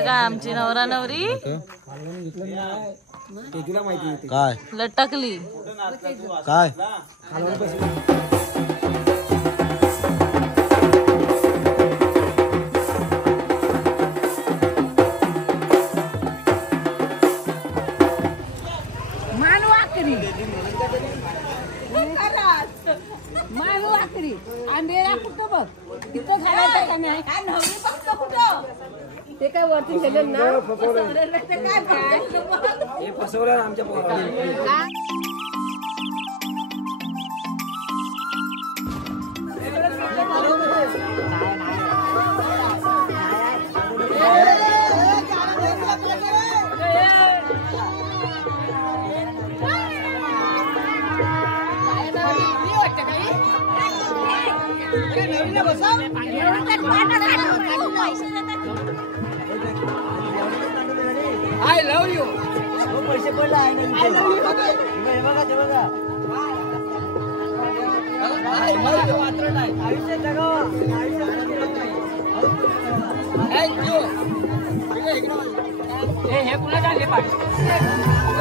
इकडे काय आमची नवरा नवरी काय लटकली काय मानवाकरी अंधेरा कुठं बघ तिथं घालायचं का नाही काय नवरी फक्त कुठं ते काय वरती गेलं ना हे फसवलं आमच्या पोराला I love you. पैसे पडला आहे ना I love you. बघा ते बघा आयुष्य जगावा थँक यू हे पुन्हा झाले पाहिजे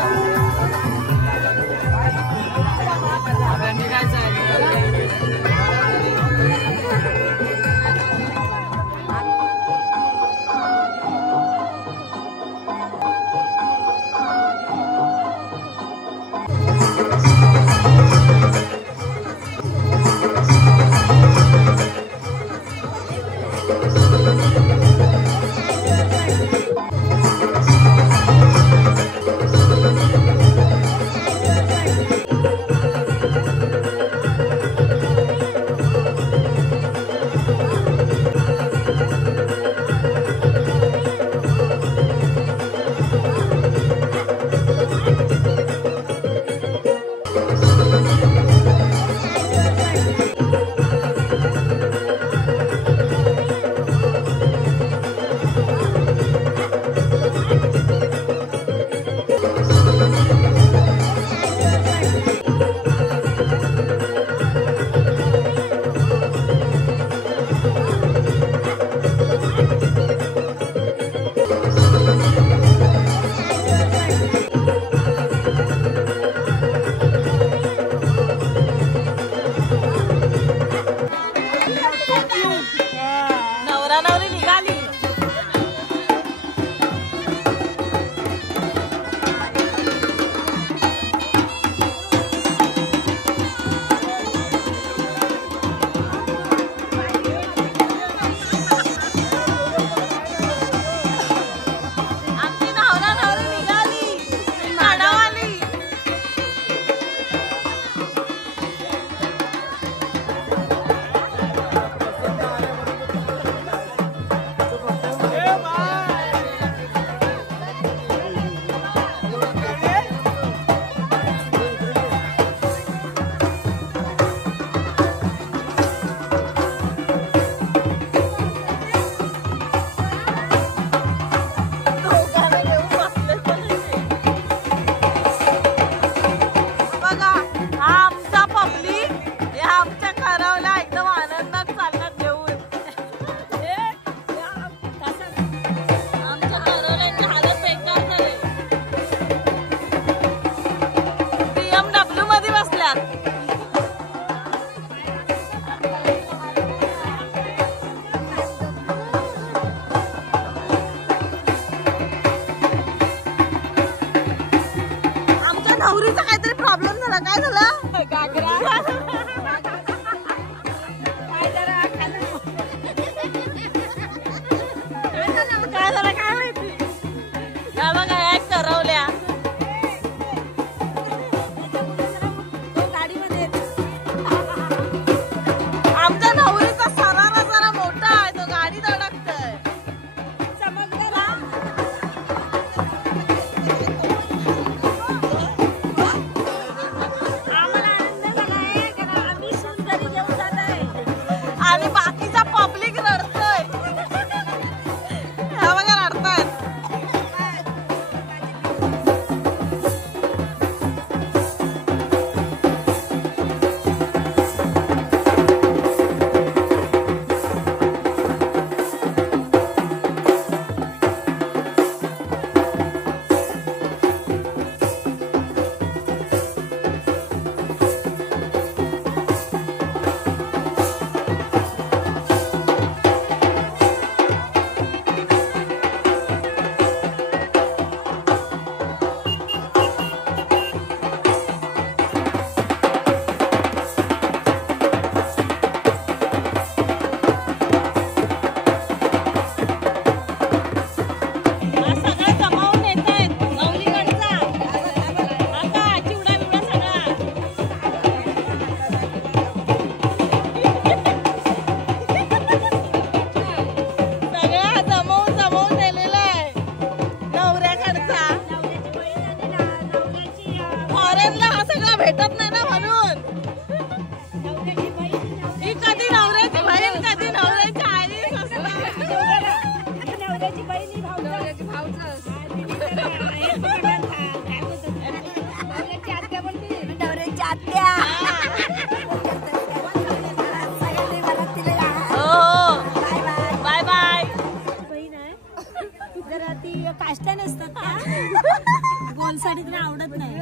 साडीत आवडत नाही.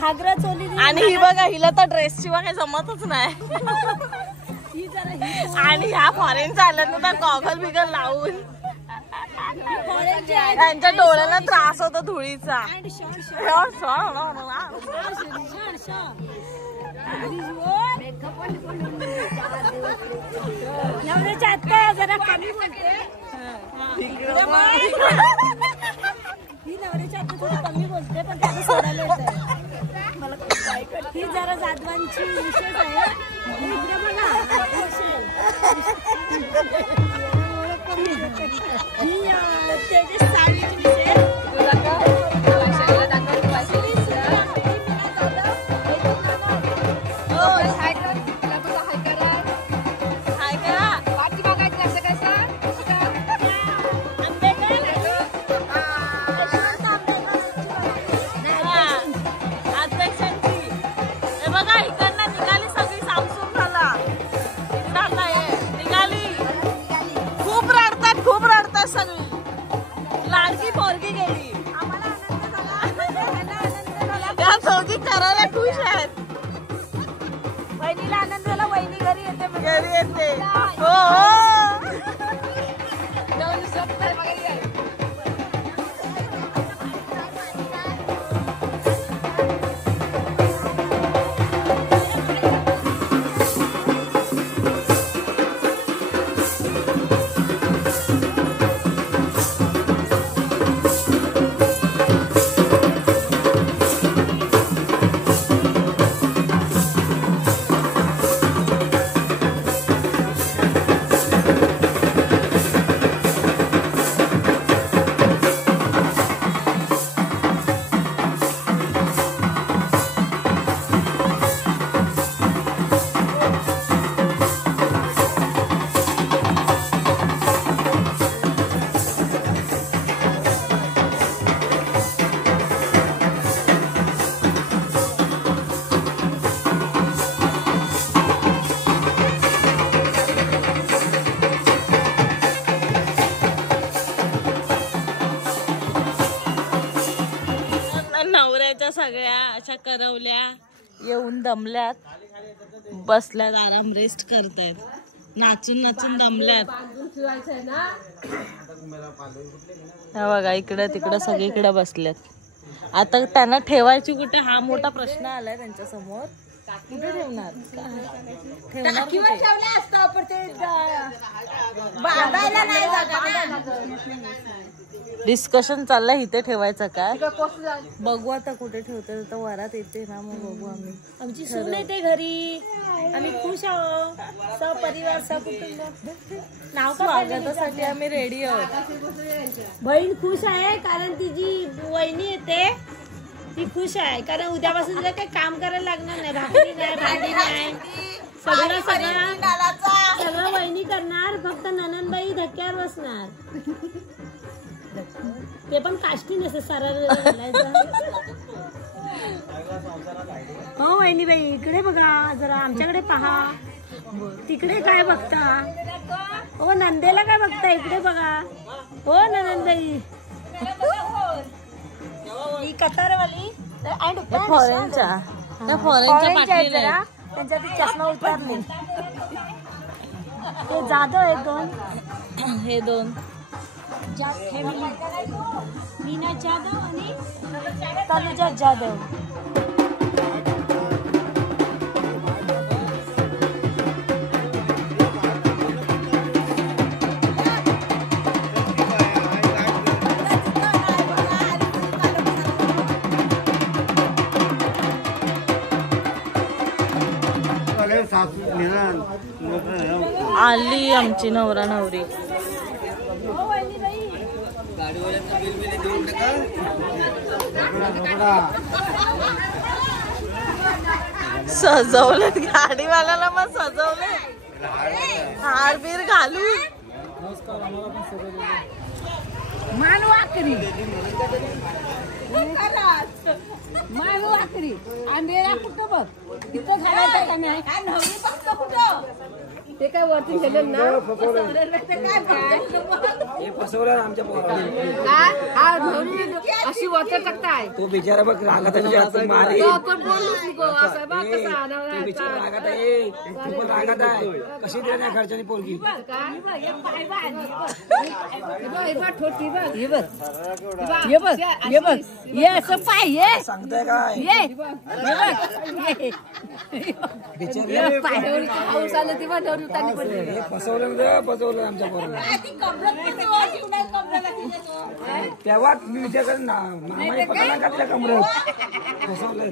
घागरा चोली आणि ही बघा, हिला तर ड्रेस शिवाय काही जमतच नाही. आणि ह्या फॉरेन आल्यात ना गॉगल बिगल लावून त्यांच्या डोळ्याला त्रास होतो धुळीचा. नवऱ्याच्या आत्या जरा कमी बोलते. ही नवऱ्याच्या आत्या थोडी कमी बोलते, पण त्याला सोडायला येत. ही जरा जाधवांची विशेष आहे. इकडे बघा, ही त्याची साडीची विशेष. लाडकी पोरगी गेली. त्या चौघी करायला खुश आहेत. वहिनीला आनंद झाला, वहिनी घरी येते. घरी येते. हो. नवऱ्याच्या सगळ्या अशा करवल्या येऊन दमल्यात, बसल्यात, आराम रेस्ट करतायत. नाचून नाचून दमल्यात. बघा इकडं तिकडं सगळीकडे बसल्यात. आता त्यांना ठेवायची कुठे हा मोठा प्रश्न आलाय त्यांच्या समोर. कुठे ठेवणार? ठेवणार डिस्कशन चाललंय इथे ठेवायचं काय. बघू आता कुठे ठेवतात. आता वरात येते ना, मग बघू. आम्ही आमची सून येते घरी, आम्ही खुश आहोत. सपरिवार सकुटुंब. नाव का स्वागतासाठी आम्ही रेडी आहोत. बहीण खुश आहे कारण तिची वहिनी येते. ती खुश आहे कारण उद्यापासून तिला काही काम करायला लागणार नाही. भाकरी नाही, भांडी नाही, सगळं सगळं वहिनी करणार. फक्त ननंदबाई धक्क्यावर बसणार. ते पण काष्टी नसते सरळ. हो वहिनीबाई, इकडे बघा जरा, आमच्याकडे पहा. तिकडे काय बघता? हो नंदेला काय बघता? इकडे बघा. हो ननंदबाई, ही कतारवाली फॉरेनच्या जरा त्यांच्या ते चष्मा उतारले. ते जाधव आहेत दोन. हे दोन मीना जाधव आणि तनुजा जाधव. आली आमची नवरा नवरी. सजवले गाडीवाल्याला, मग सजवले हार बीर घालून. मान वाकरी मान वाकरी. अंधेरा कुठं बघ, इथं घालायचं का नाही? कुठं ते काय वरती गेलं ना हे फसवलं आमच्या पोराला. हा नवरी अशी वरती टाकताय तो बिचारा बघ रागात आहे, जास्त मारे. तो पण बोलूच नको असं बघ कसा आणावं तो बिचारा रागात आहे. तो पण रागात आहे. कशी देणार खर्चाने पोरगी? ये असं पाय ये सांगताय काय? ये पायावर पाऊस आलं तेव्हा नवरी उतारली पडली. हे फसवलं ना, फसवलं आमच्या पोराला. तेव्हा मी विचार कर ना, मामाने पकडला का तिला कमरत? फसवलं.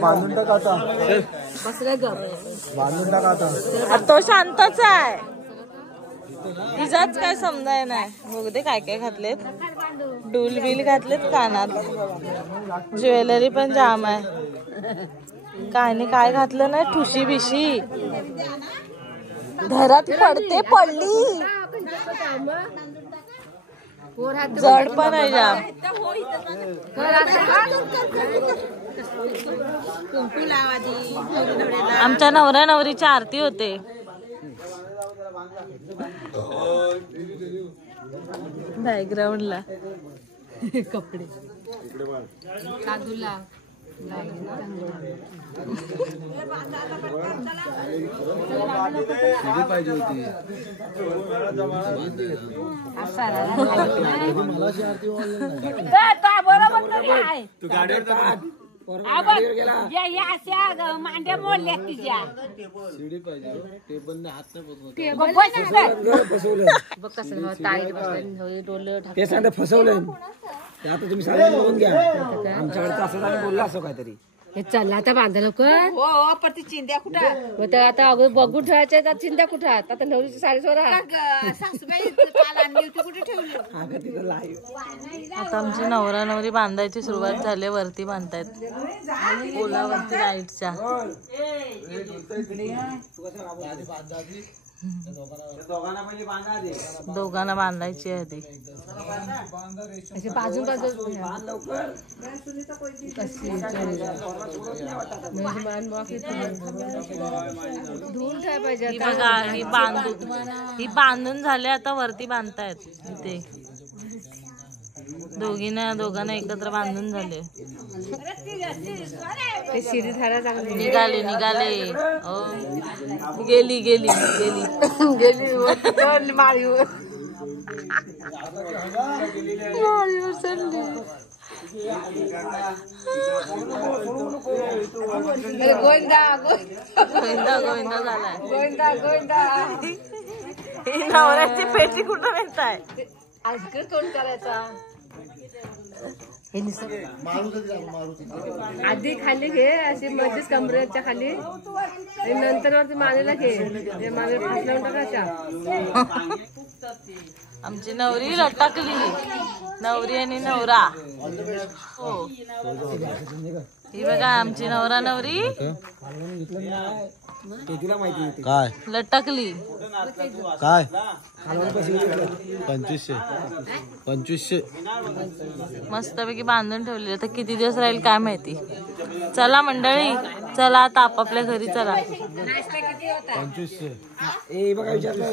बांधून टाका आता. बसलं ग बांधून टाका आता. तो शांतच आहे. तिचाच काय समजाय नाही. बघ दे काय काय घातलेत. डूल बिल घातलेत कानात. ज्वेलरी पण जाम आहे. काय नाही काय घातलं नाही. ठुशी बिशी घरात पडते पडली. जड पण आहे जाम. आमच्या नवऱ्या नवरीची आरती होते. बॅकग्राऊंडला कपडे काजूला पाहिजे होती. तू गाडीवर मांड्या मोडल्या तिच्या बघ कसं ते सांगते फसवलं. ते आता तुम्ही साधं बोलून घ्या. आमच्याकडे असं आणि बोलला असं काहीतरी. हे चला आता बांधा लवकर हो पण ती चिंध्या कुठं आता अगोदर बघून ठेवायच्या आता चिंध्या कुठं आता नवरीची साडी सोडा सासूबाई कुठे ठेवली. आता आमची नवरा नवरी बांधायची सुरुवात झाली. वरती बांधतायत पोलावरती लाईटच्या. दोघांना बांधायची आहे ती. बाजून धुवून ठेवायला पाहिजे. ही बघा ही बांधून झाले. आता वरती बांधतायत इथे. दोघांना एकत्र बांधून झाले. ते शिरी धारा चांगली निघाले गेली गेली गेली गेली माळीवर चढली. गोविंदा गोविंदा गोविंदा झालाय. गोविंदा गोविंदा ही नवऱ्याची पेटी कुठं येत आहे. आजकर तोंड करायचा. आधी खाली घे अशी मध्येच कमरेच्या खाली नंतर वरती मानेला घे. माने फास लावून टाकायचा. आमची नवरी लटकली. नवरी आणि नवरा. हो ही बघा आमची नवरा नवरी काय लटकली. काय 2500 मस्तपैकी बांधून ठेवली. आता किती दिवस राहील काय माहिती. चला मंडळी चला आता आपापल्या घरी चला. 2500 बघा विचारलं.